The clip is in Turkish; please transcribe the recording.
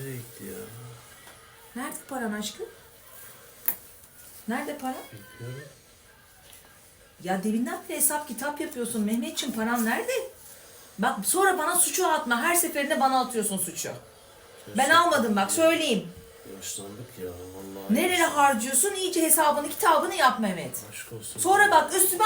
Nereye gitti ya? Nerede paran aşkım? Nerede paran? Bilmiyorum. Ya deminden beri hesap kitap yapıyorsun Mehmetçim paran nerede? Bak sonra bana suçu atma. Her seferinde bana atıyorsun suçu. Ben almadım bak söyleyeyim. Yaşlandık ya vallahi. Nereye harcıyorsun? İyice hesabını kitabını yap Mehmet. Aşk olsun. Sonra bak üstüme